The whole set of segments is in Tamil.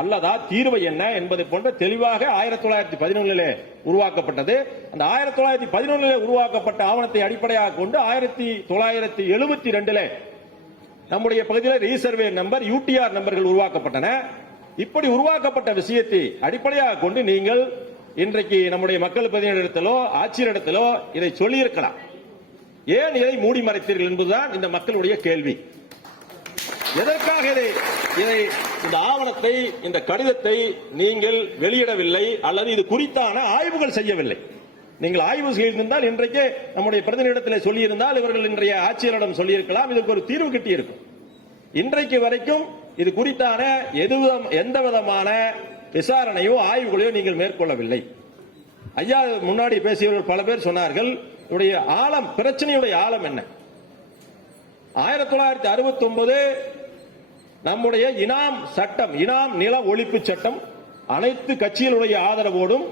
அல்லதா தீர்வு என்ன என்பது போன்ற தெளிவாக 1911 உருவாக்கப்பட்டது. அந்த 1911 உருவாக்கப்பட்ட ஆவணத்தை அடிப்படையாக கொண்டு 1972 நம்முடைய பகுதியில் ரீசர்வே நம்பர், யூடிஆர் நம்பர்கள் உருவாக்கப்பட்டன. இப்படி உருவாக்கப்பட்ட விஷயத்தை அடிப்படையாக கொண்டு நீங்கள் இன்றைக்கு நம்முடைய மக்கள் பிரதிநிதியிடத்திலோ ஆட்சியரிடத்திலோ இதை சொல்லியிருக்கலாம். ஏன் இதை மூடி மறைத்தீர்கள் என்பதுதான் இந்த மக்களுடைய கேள்வி. எதற்காக இதை இந்த ஆவணத்தை, இந்த கடிதத்தை நீங்கள் வெளியிடவில்லை அல்லது இது குறித்தான ஆய்வுகள் செய்யவில்லை? நீங்கள் ஆய்வு செய்திருந்தால் இன்றைக்கு நம்முடைய பிரதிநிதியிடத்தில் சொல்லியிருந்தால் இவர்கள் இன்றைய ஆட்சியரிடம் சொல்லியிருக்கலாம், இதற்கு ஒரு தீர்வு கிட்டியிருக்கும். இன்றைக்கு வரைக்கும் இது குறித்தான எந்த விதமான விசாரணையோ ஆய்வுகளையோ நீங்கள் மேற்கொள்ளவில்லை. ஐயா முன்னாடி பேசியவர்கள் பல பேர் சொன்னார்கள், இதனுடைய ஆழம், பிரச்சனையுடைய ஆழம் என்ன? 1969 நம்முடைய இனாம் சட்டம், இனாம் நில ஒழிப்பு சட்டம் அனைத்து கட்சிகளுடைய ஆதரவோடும்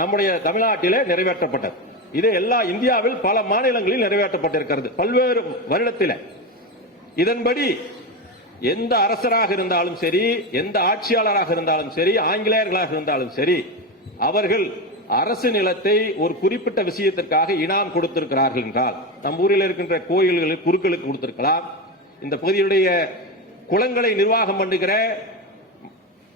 நம்முடைய தமிழ்நாட்டிலே நிறைவேற்றப்பட்டது. இது எல்லா இந்தியாவில் பல மாநிலங்களில் நிறைவேற்றப்பட்டிருக்கிறது பல்வேறு வருடத்தில். இதன்படி எந்த அரசராக இருந்தாலும் சரி, எந்த ஆட்சியாளராக இருந்தாலும் சரி, ஆங்கிலேயர்களாக இருந்தாலும் சரி, அவர்கள் அரசு நிலத்தை ஒரு குறிப்பிட்ட விஷயத்திற்காக இனாம் கொடுத்திருக்கிறார்கள் என்றால், நம் ஊரில் இருக்கின்ற கோயில்களுக்கு, குருக்களுக்கு கொடுத்திருக்கலாம், இந்த பகுதியுடைய குளங்களை நிர்வாகம் பண்ணுகிற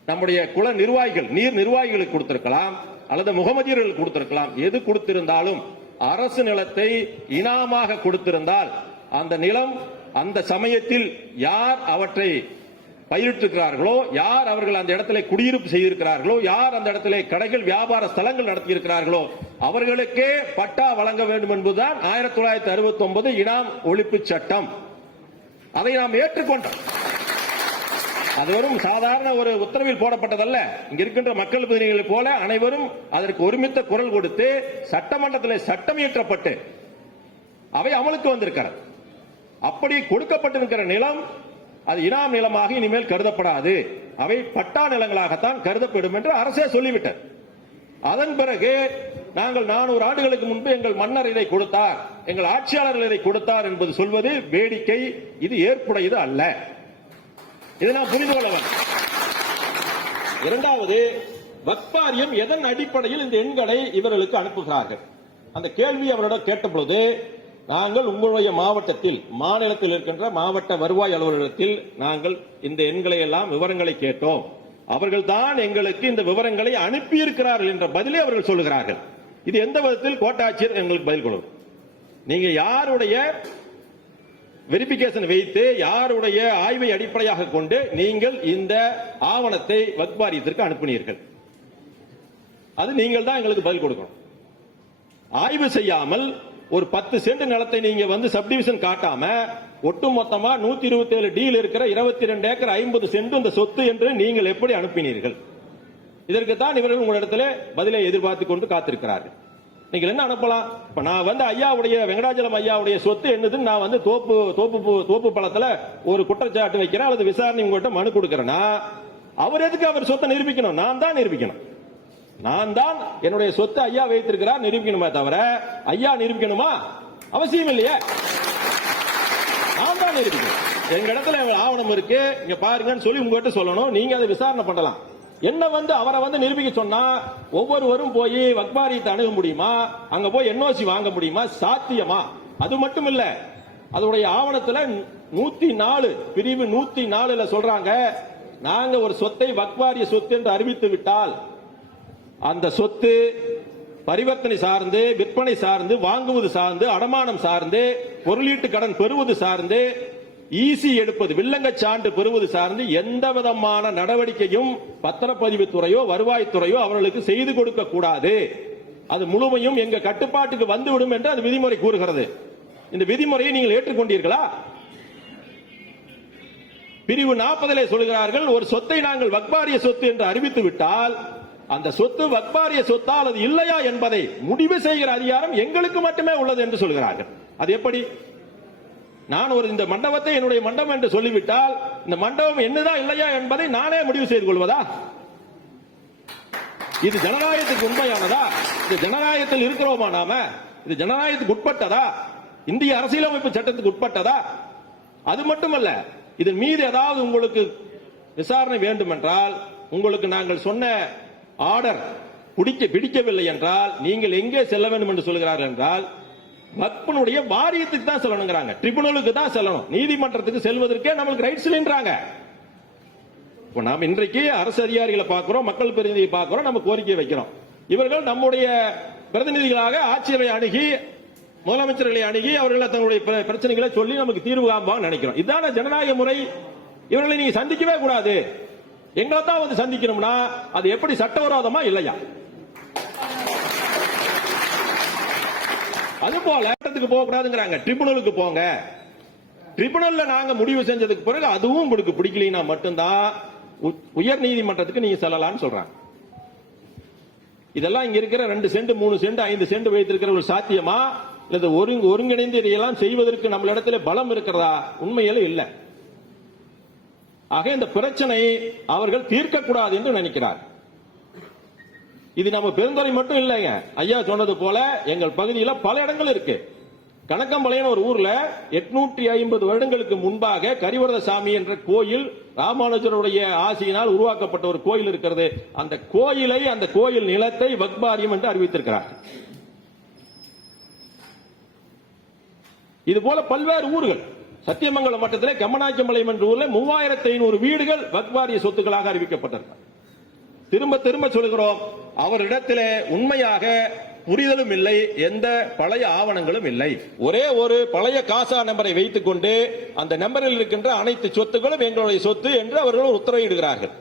நம்முடைய குள நிர்வாகிகள், நீர் நிர்வாகிகளுக்கு கொடுத்திருக்கலாம், அல்லது முகமதியர்களுக்கு கொடுத்திருக்கலாம். எது கொடுத்திருந்தாலும் அரசு நிலத்தை இனாமாக கொடுத்திருந்தால் அந்த நிலம் அந்த சமயத்தில் யார் அவற்றை பயிரிட்டிருக்கிறார்களோ, யார் அவர்கள் அந்த இடத்துல குடியிருப்பு செய்திருக்கிறார்களோ, யார் அந்த இடத்துல கடைகள், வியாபார ஸ்தலங்கள் நடத்தியிருக்கிறார்களோ அவர்களுக்கே பட்டா வழங்க வேண்டும் என்பதுதான் 1969 இனாம் ஒழிப்பு சட்டம். அதை நாம் ஏற்றுக்கொண்டோம். அது வெறும் சாதாரண ஒரு உத்தரவில் போடப்பட்டதல்ல. இங்க இருக்கின்ற மக்கள் பிரதிநிதிகளை போல அனைவரும் அதற்கு ஒருமித்த குரல் கொடுத்து சட்டமன்றத்தில் சட்டம் இயற்றப்பட்டு அவை அமலுக்கு வந்திருக்கிறது. அப்படி கொடுக்கப்பட்டிருக்கிற நிலம் அது இனாம் நிலமாக இனிமேல் கருதப்படாது, அவை பட்டா நிலங்களாகத்தான் கருதப்படும் என்று அரசே சொல்லிவிட்டது. அதன் பிறகு நாங்கள் 400 ஆண்டுகளுக்கு முன்பு எங்கள் மன்னர் இதை கொடுத்தார், எங்கள் ஆட்சியாளர்கள் இதை கொடுத்தார் என்பது சொல்வது வேடிக்கை. இது ஏற்புடையது அல்ல. இதை நாம் புரிந்து கொள்ள வேண்டும். இரண்டாவது, வக்ஃப் வாரியம் எதன் அடிப்படையில் இந்த எண்களை இவர்களுக்கு அனுப்புகிறார்கள்? அந்த கேள்வி அவரிடம் கேட்ட பொழுது, நாங்கள் உங்களுடைய மாவட்டத்தில், மாநிலத்தில் இருக்கின்ற மாவட்ட வருவாய் அலுவலகத்தில் நாங்கள் இந்த எண்களை எல்லாம் விவரங்களை கேட்டோம், அவர்கள் தான் எங்களுக்கு இந்த விவரங்களை அனுப்பியிருக்கிறார்கள் என்ற பதிலை அவர்கள் சொல்லுகிறார்கள். இது எந்த விதத்தில் கோட்டாட்சியர் எங்களுக்கு பதில் கொடுக்கும்? நீங்க யாருடைய வெரிபிகேஷன் வைத்து, யாருடைய ஆய்வை அடிப்படையாக கொண்டு நீங்கள் இந்த ஆவணத்தை வக்ஃப் வாரியத்திற்கு அனுப்பினீர்கள்? அது நீங்கள் தான் எங்களுக்கு பதில் கொடுக்கணும். ஆய்வு செய்யாமல் ஒரு 10 சென்ட் நிலத்தை நீங்க வந்து சப்டிவிஷன் காட்டாம ஒட்டுமொத்தமா 127 டீல் இருக்கிற 22 ஏக்கர் 50 சென்ட் இந்த சொத்து என்று நீங்கள் எப்படி அனுப்பினீர்கள்? இதற்கு தான் இவர்கள் உங்களிடத்தில் பதிலை எதிர்பார்த்து கொண்டு காத்திருக்கிறார்கள். நீங்கள் என்ன அனுப்பலாம்? இப்ப நான் வந்து ஐயாவுடைய, வெங்கடாச்சலம் ஐயாவுடைய சொத்து என்னதுன்னு நான் வந்து தோப்பு பழத்துல ஒரு குற்றச்சாட்டு வைக்கிறேன் அல்லது விசாரணை உங்கள்கிட்ட மனு கொடுக்கிறேன்னா அவர் எதுக்கு அவர் சொத்தை நிரூபிக்கணும்? நான் தான் நிரூபிக்கணும். நான் தான் என்னுடைய சொத்து ஐயா வைத்திருக்கிறார் நிரூபிக்கணுமே தவிர ஐயா நிரூபிக்கணுமா? அவசியம் இல்லையே. நான் தான் நிரூபிக்கணும். எங்க இடத்துல எங்க ஆவணம் இருக்கு, இங்க பாருங்கன்னு சொல்லி உங்ககிட்ட சொல்லணும். நீங்க அதை விசாரணை பண்ணலாம். என்ன வந்து அவரை வந்து நிரூபிக்க சொன்னா ஒவ்வொருவரும் போய் வக்ஃப் வாரியத்தை அணுக முடியுமா? அங்க போய் என்ஓசி வாங்க முடியுமா? சாத்தியமா? அது மட்டும் இல்ல, அதோடைய ஆவணத்துல 104 பிரிவு 104 சொல்றாங்க, நாங்க ஒரு சொத்தை வக்ஃப் வாரிய சொத்து என்று அறிவித்து விட்டால் அந்த சொத்து பரிவர்த்தனை சார்ந்து, விற்பனை சார்ந்து, வாங்குவது சார்ந்து, அடமானம் சார்ந்து, பொருளீட்டு கடன் பெறுவது சார்ந்து, ஈசி எடுப்பது, வில்லங்க சான்று பெறுவது சார்ந்து எந்த விதமான நடவடிக்கையும் பத்திரப்பதிவு துறையோ வருவாய்த்துறையோ அவர்களுக்கு செய்து கொடுக்க கூடாது. அது முழுமையும் எங்க கட்டுப்பாட்டுக்கு வந்துவிடும் என்று அந்த விதிமுறை கூறுகிறது. இந்த விதிமுறையை நீங்கள் ஏற்றுக்கொண்டீர்களா? பிரிவு 40 சொல்கிறார்கள், ஒரு சொத்தை நாங்கள் வக்ஃப் வாரிய சொத்து என்று அறிவித்து விட்டால் அந்த சொத்து வக்ஃப் வாரிய சொத்தா அல்லது இல்லையா என்பதை முடிவு செய்கிற அதிகாரம் எங்களுக்கு மட்டுமே உள்ளது என்று சொல்கிறார்கள். அது எப்படி? நான் ஒரு இந்த மண்டபத்தை என்னுடைய மண்டபம் என்று சொல்லிவிட்டால் இந்த மண்டபம் என்னதான் இல்லையா என்பதை நானே முடிவு செய்து கொள்வதா? இது ஜனநாயகத்துக்கு உண்மையானதா? இது ஜனநாயகத்தில் இருக்கிறோமா? நாம இது ஜனநாயகத்துக்கு உட்பட்டதா? இந்திய அரசியலமைப்பு சட்டத்துக்கு உட்பட்டதா? அது மட்டுமல்ல, இதன் மீது ஏதாவது உங்களுக்கு விசாரணை வேண்டும் என்றால், உங்களுக்கு நாங்கள் சொன்ன ஆர்டர் பிடிக்கவில்லை என்றால் நீங்கள் எங்கே செல்ல வேண்டும் என்று சொல்கிறார்கள் என்றால், வக்ஃபுடைய வாரியத்துக்கு தான் செல்லணுங்கிறாங்க, ட்ரிபுனலுக்கு தான் செல்லணும், நீதிமன்றத்துக்கு செல்வதற்கே நமக்கு ரைட்ஸ் இல்லைன்றாங்க. நாம் இன்றைக்கு அரசு அதிகாரிகளை பார்க்கிறோம், மக்கள் பிரதிநிதியை பார்க்கிறோம், நம்ம கோரிக்கை வைக்கிறோம். இவர்கள் நம்முடைய பிரதிநிதிகளாக ஆட்சியரை அணுகி, முதலமைச்சர்களை அணுகி, அவர்கள் தங்களுடைய பிரச்சனைகளை சொல்லி நமக்கு தீர்வு காண்பாங்க நினைக்கிறோம். இதுதான ஜனநாயக முறை. இவர்களை நீங்க சந்திக்கவே கூடாது, எங்களை தான் வந்து சந்திக்கணும்னா அது எப்படி சட்டவிரோதமா இல்லையா? அது போல சட்டத்துக்கு போக கூடாதுங்கிறாங்க, ட்ரிபுனலுக்கு போங்க. ட்ரிபுனல்ல நாங்க முடிவு செஞ்சதுக்கு பிறகு அதுவும் உங்களுக்கு பிடிக்கலைன்னா மட்டும்தான் உயர் நீதிமன்றத்துக்கு நீங்க செல்லலாம்னு சொல்றாங்க. இதெல்லாம் இங்க இருக்கிற 2 சென்ட் 3 சென்ட் 5 சென்ட் வைத்திருக்கிற ஒரு சாத்தியமா? இல்ல ஒருங்கிணைந்து இதையெல்லாம் செய்வதற்கு நம்மளிடத்துல பலம் இருக்கிறதா? உண்மையில இல்ல. ஆக இந்த பிரச்சனை அவர்கள் தீர்க்கக்கூடாது என்று நினைக்கிறார். இது நம்ம பெருந்துறை மட்டும் இல்லைங்க, ஐயா சொன்னது போல எங்கள் பகுதியில் பல இடங்கள் இருக்கு. கணக்கம்பாளையம் ஒரு ஊர்ல 850 வருடங்களுக்கு முன்பாக கரிவரத சாமி என்ற கோயில், ராமானுஜருடைய ஆசியினால் உருவாக்கப்பட்ட ஒரு கோயில் இருக்கிறது. அந்த கோயிலை, அந்த கோயில் நிலத்தை வக்ஃப் வாரியம் என்று அறிவித்திருக்கிறார். இது போல பல்வேறு ஊர்கள், சத்தியமங்கலம் மட்டத்திலே கம்மநாயக்கம்பாளையம் என்ற ஊர்ல 3500 வீடுகள் வக்ஃப் வாரிய சொத்துக்களாக அறிவிக்கப்பட்டிருக்கிறது. திரும்ப திரும்ப சொல்கிறோம், அவரிடத்திலே உண்மையாக புரிதலும் இல்லை, எந்த பழைய ஆவணங்களும் இல்லை. ஒரே ஒரு பழைய காசா நம்பரை வைத்துக் கொண்டு அந்த நம்பரில் இருக்கின்ற அனைத்து சொத்துக்களும் எங்களுடைய சொத்து என்று அவர்கள் உத்தரவிடுகிறார்கள்.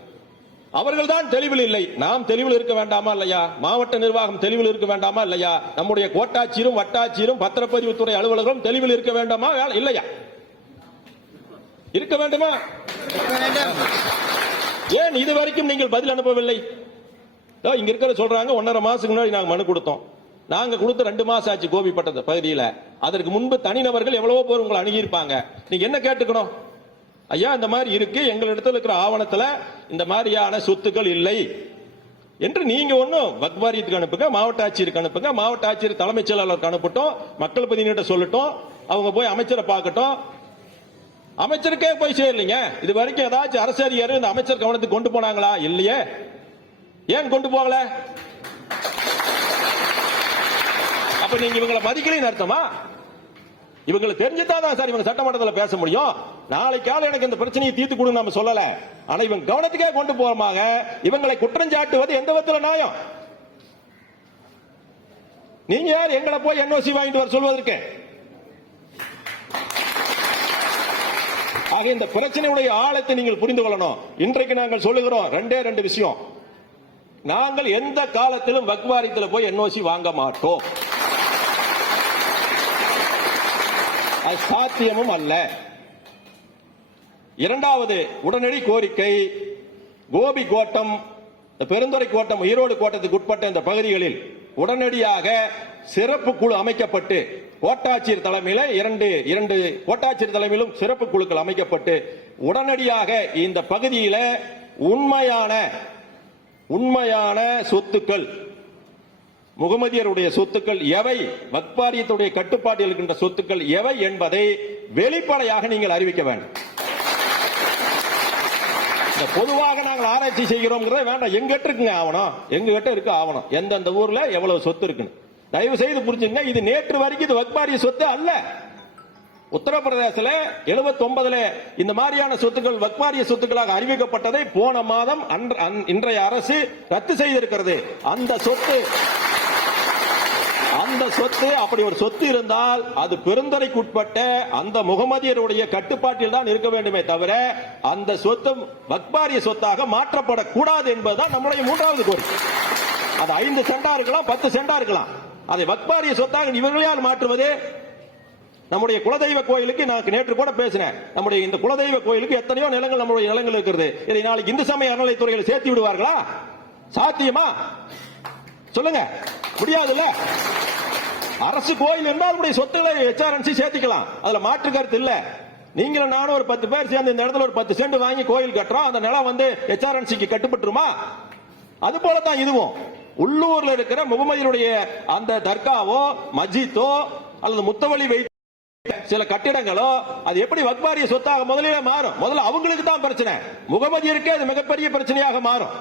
அவர்கள் தான் தெளிவில் இல்லை. நாம் தெளிவில் இருக்க வேண்டாமா இல்லையா? மாவட்ட நிர்வாகம் தெளிவில் இருக்க வேண்டாமா இல்லையா? நம்முடைய கோட்டாட்சியரும் வட்டாட்சியரும் பத்திரப்பதிவுத்துறை அலுவலர்களும் தெளிவில் இருக்க வேண்டாமா இல்லையா? இருக்க வேண்டுமா? ஏன் இதுவரைக்கும் நீங்கள் பதில் அனுப்பவில்லை? இங்க இருக்கிற சொல்றாங்க 1.5 மாசத்துக்கு முன்னாடி நாங்க மனு கொடுத்தோம். நாங்க கொடுத்த 2 மாசம் ஆச்சு கோபிப்பட்டது பகுதியில். அதற்கு முன்பு தனிநபர்கள் எவ்வளவோ பேர் உங்களை அணுகியிருப்பாங்க. நீங்க என்ன கேட்டுக்கணும்? ஐயா இந்த மாதிரி இருக்கு, எங்களிடத்தில் இருக்கிற ஆவணத்துல இந்த மாதிரியான சொத்துக்கள் இல்லை என்று நீங்க ஒன்னும் வக்ஃப் வாரியத்துக்கு அனுப்புங்க, மாவட்ட ஆட்சியருக்கு அனுப்புங்க, மாவட்ட ஆட்சியர் தலைமைச் செயலாளருக்கு அனுப்பட்டும், மக்கள் பிரதிநிதிகிட்ட சொல்லட்டும், அவங்க போய் அமைச்சரை பார்க்கட்டும். அமைச்சருக்கே போய் சேரலீங்க. இது வரைக்கும் ஏதாச்சும் அரசு அதிகாரி இந்த அமைச்சர் கவனத்துக்கு கொண்டு போனாங்களா? இல்லையே. ஏன் கொண்டு போகல? அப்ப நீங்க இவங்களை மதிக்கலைன்னு அர்த்தமா? இவங்களை தெரிஞ்சுதான் சார் இவங்க சட்டமன்றத்தில் பேச முடியும். நாளைக்கால எனக்கு இந்த பிரச்சனையை தீர்த்து கொடுங்க நம்ம சொல்லல. ஆனா இவங்க கவனத்துக்கே கொண்டு போறமாக இவங்களை குற்றஞ்சாட்டுவது எந்த விதத்தில் நியாயம்? நீங்க யார் எங்களை போய் என்ஓசி வாங்கிட்டு வர சொல்வதற்கு? ஆக இந்த பிரச்சனையுடைய ஆழத்தை நீங்கள் புரிந்து கொள்ளணும். இன்றைக்கு நாங்கள் சொல்லுகிறோம் 2 விஷயம். நாங்கள் எந்த காலத்திலும் வக்ஃப் வாரியத்தில் போய் என்ஓசி வாங்க மாட்டோம், அது சாத்தியமும் அல்ல. இரண்டாவது உடனடி கோரிக்கை, கோபி கோட்டம், பெருந்துறை கோட்டம், ஈரோடு கோட்டத்துக்கு உட்பட்ட இந்த பகுதிகளில் உடனடியாக சிறப்பு குழு அமைக்கப்பட்டு, கோட்டாட்சியர் தலைமையில் 2 கோட்டாட்சியர் தலைமையிலும் சிறப்பு குழுக்கள் அமைக்கப்பட்டு உடனடியாக இந்த பகுதியில் உண்மையான சொத்துக்கள், முகமதியருடைய சொத்துக்கள் எவை, வக்ஃப் வாரியத்துடைய கட்டுப்பாட்டில் இருக்கின்ற சொத்துக்கள் எவை என்பதை வெளிப்படையாக நீங்கள் அறிவிக்க வேண்டும். பொதுவாக நாங்கள் ஆராய்ச்சி செய்கிறோம் வேண்டாம், எங்கிட்ட இருக்குங்க ஆவணம், எங்ககிட்ட இருக்கு ஆவணம், எந்தெந்த ஊர்ல எவ்வளவு சொத்து இருக்குன்னு தயவு செய்து புரிஞ்சுங்க. இது நேற்று வரைக்கும் இது வக்ஃப் வாரிய சொத்து அல்ல. உத்தரப்பிரதேசல 79 இந்த மாதிரியான சொத்துக்கள் வக்ஃப் வாரிய சொத்துக்களாக அறிவிக்கப்பட்டதை போன மாதம் இன்றைய அரசு ரத்து செய்திருக்கிறது. அந்த சொத்து அப்படி ஒரு சொத்து இருந்தால் அது பெருந்துறைக்குட்பட்ட அந்த முகமதியருடைய கட்டுப்பாட்டில் தான் இருக்க வேண்டுமே தவிர அந்த சொத்து வக்ஃப் வாரிய சொத்தாக மாற்றப்படக்கூடாது என்பதுதான் நம்முடைய 3வது கோரிக்கை. அது 5 சென்டா இருக்கலாம், 10 சென்டா இருக்கலாம். அதை வக்ஃப் வாரிய சொத்தாக இவர்களால் மாற்றுவது. நம்முடைய குலதெய்வ கோயிலுக்கு நான் நேற்று கூட பேசினேன். நம்முடைய இந்த குலதெய்வ கோயிலுக்கு எத்தனையோ நிலங்கள் நம்முடைய நிலங்கள் இருக்கிறது. இதை நாளைக்கு இந்து சமய அறநிலைத்துறையில் சேர்த்து விடுவார்களா? சாத்தியமா? சொல்லுங்க. முடியாதுல்ல. அரசு கோயில் என்றால் உடைய சொத்துக்களை HRNC சேர்த்துக்கலாம், அதுல மாற்று கருத்து இல்ல. நீங்களும் நானும் ஒரு 10 பேர் சேர்ந்து இந்த இடத்துல ஒரு 10 சென்ட் வாங்கி கோயில் கட்டுறோம், அந்த நிலம் வந்து HRNCக்கு கட்டுப்பட்டுருமா? அது போலதான் இதுவும். உள்ளூர்ல இருக்கிற முகமதியருடைய அந்த தர்காவோ மஸ்ஜித்தோ அல்லது முத்தவழி சில கட்டிடங்களோ அது எப்படி வக்பாரிய சொத்தாக முதலிலே மாறும்? முதல்ல அவங்களுக்கு தான் பிரச்சனை. முகமது இருக்கே அது மிகப்பெரிய பிரச்சனையாக மாறும்.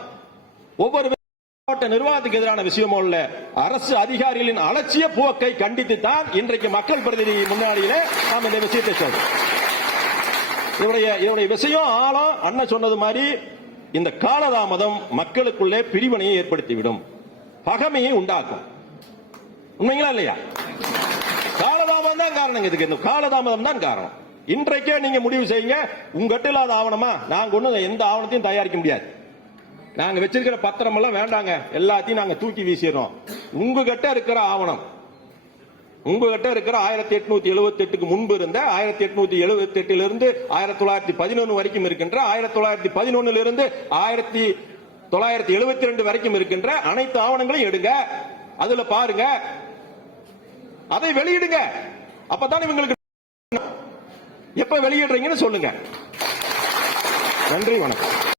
ஒவ்வொரு மாவட்ட நிர்வாகத்துக்கு எதிரான விஷயமோ இல்ல, அரசு அதிகாரிகளின் அலட்சிய போக்கை கண்டித்து தான் இன்றைக்கு மக்கள் பிரதிநிதி முன்னாடியிலே நாம் இந்த விஷயத்தை சொல்றோம். இவருடைய விஷயம் ஆழம். அண்ணன் சொன்னது மாதிரி இந்த காலதாமதம் மக்களுக்குள்ளே பிரிவினையை ஏற்படுத்திவிடும், பகைமையை உண்டாக்கும். உண்மைங்களா இல்லையா? காலதாமதம் தான் காரணம். இதுக்கு இந்த காலதாமதம் தான் காரணம். இன்றைக்கே நீங்க முடிவு செய்யுங்க. உங்ககிட்ட இல்லாத ஆவணமா? நாங்க ஒண்ணு எந்த ஆவணத்தையும் தயாரிக்க முடியாது. நாங்க வச்சிருக்கிற பத்திரம் எல்லாம் வேண்டாங்க, எல்லாத்தையும் நாங்க தூக்கி வீசிடுறோம். உங்ககிட்ட இருக்கிற ஆவணம், உங்ககிட்ட இருக்கிற 1878க்கு முன்பு இருந்த 1878 இருந்து 1911 வரைக்கும் இருக்கின்ற, 1911 இருந்து 1972 வரைக்கும் இருக்கின்ற அனைத்து ஆவணங்களையும் எடுங்க, அதுல பாருங்க, அதை வெளியிடுங்க. அப்பதான் இவங்களுக்கு எப்ப வெளியிடுறீங்கன்னு சொல்லுங்க. நன்றி, வணக்கம்.